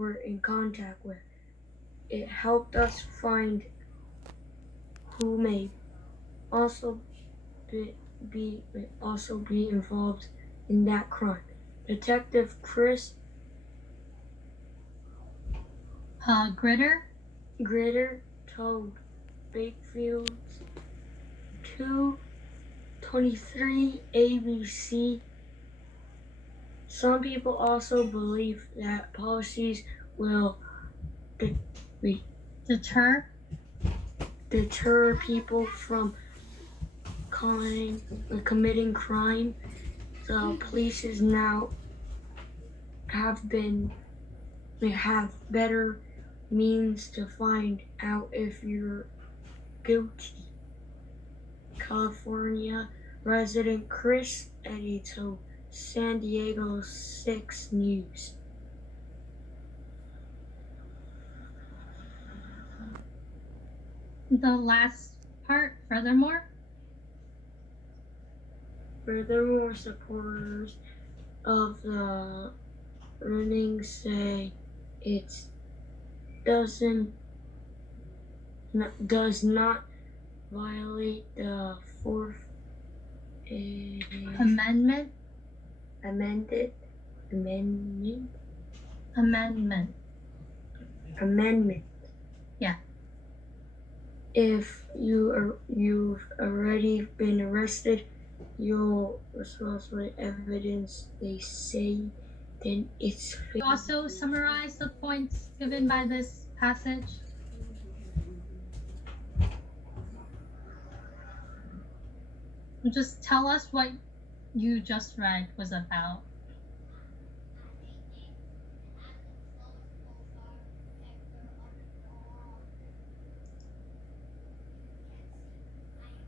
were in contact with. It helped us find who may also be involved in that crime. Detective Chris Gritter told Bakefield's 223 ABC. Some people also believe that policies will deter people from committing crime. The police is now have better means to find out if you're guilty. California resident Chris Eddy told San Diego 6 News. The last part, furthermore, supporters of the ruling say it does not violate the Fourth Amendment. Yeah. If you've already been arrested, you'll responsible evidence they say, then it's fair. You also summarize the points given by this passage. Just tell us what you just read was about.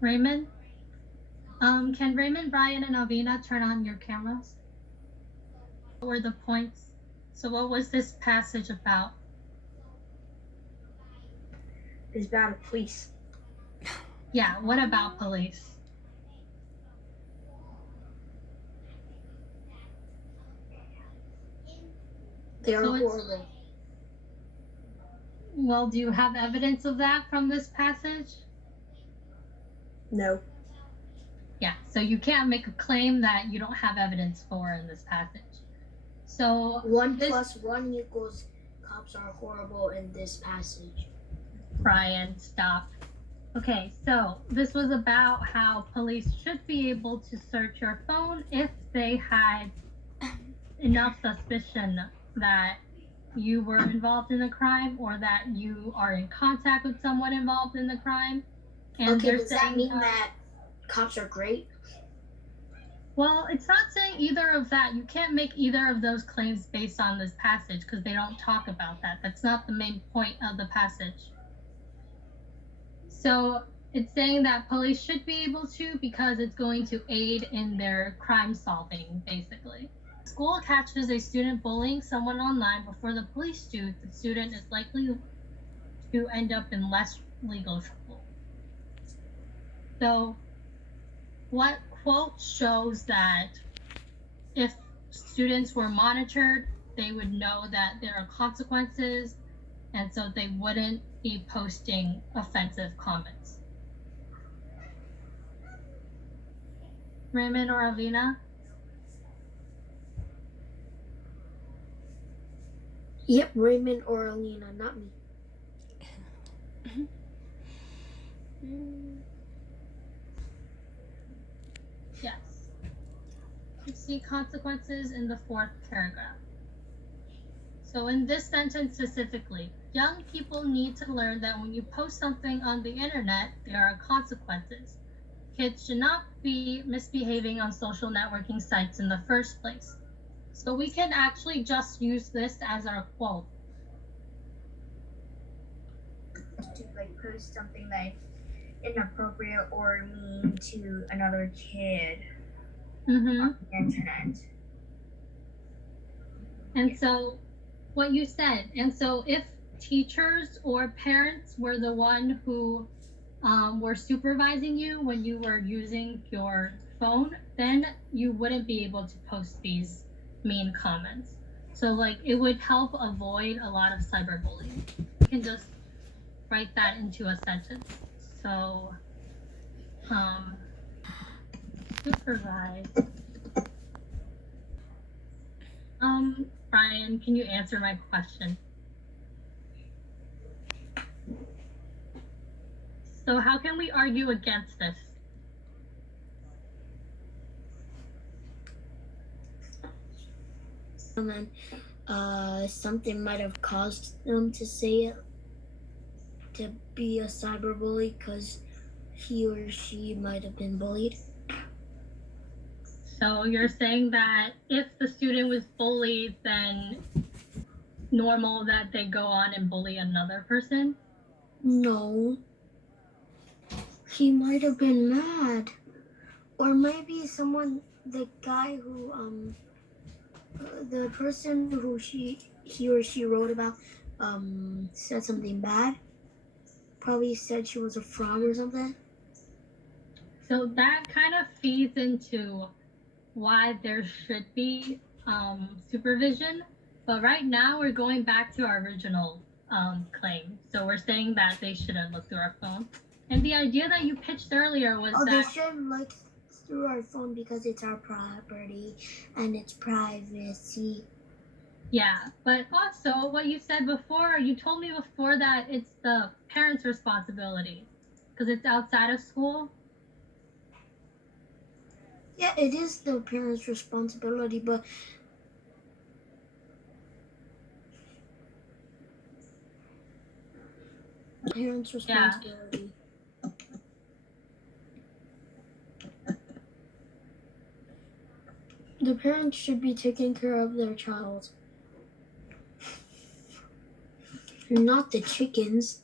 Raymond? Can Raymond, Brian, and Alvina turn on your cameras? What were the points? So what was this passage about? It's about police. Yeah, what about police? They are horrible. Well, do you have evidence of that from this passage? No. Yeah, so you can't make a claim that you don't have evidence for in this passage. So 1 + 1 equals cops are horrible in this passage. Brian, stop. Okay, so this was about how police should be able to search your phone if they had enough suspicion that you were involved in a crime or that you are in contact with someone involved in the crime. And okay, does that mean that cops are great? Well, it's not saying either of that. You can't make either of those claims based on this passage because they don't talk about that. That's not the main point of the passage. So it's saying that police should be able to because it's going to aid in their crime solving, basically. School catches a student bullying someone online before the police do. The student is likely to end up in less legal trouble. So what quote shows that if students were monitored, they would know that there are consequences, and so they wouldn't be posting offensive comments? Raymond or Alvina? Yep, Raymond or Alina, not me. Yes. You see consequences in the 4th paragraph. So in this sentence specifically, young people need to learn that when you post something on the internet, there are consequences. Kids should not be misbehaving on social networking sites in the first place. So we can actually just use this as our quote. To post something that's inappropriate or mean to another kid on the internet. And so what you said, and so if teachers or parents were the one who were supervising you when you were using your phone, then you wouldn't be able to post these mean comments. So like it would help avoid a lot of cyberbullying. You can just write that into a sentence. So supervise. Brian, can you answer my question? So how can we argue against this? And then something might have caused them to say it, to be a cyberbully, because he or she might have been bullied. So you're saying that if the student was bullied, then normal that they go on and bully another person? No. He might have been mad. Or maybe the guy who, the person who he or she wrote about, said something bad. Probably said she was a frog or something. So that kind of feeds into why there should be supervision. But right now we're going back to our original claim. So we're saying that they shouldn't look through our phone. And the idea that you pitched earlier was that they shouldn't look through our phone because it's our property and it's privacy. Yeah, but also what you said before, you told me before that it's the parents' responsibility because it's outside of school. Yeah, it is the parents' responsibility, but parents' responsibility. Yeah. The parents should be taking care of their child. Not the chickens.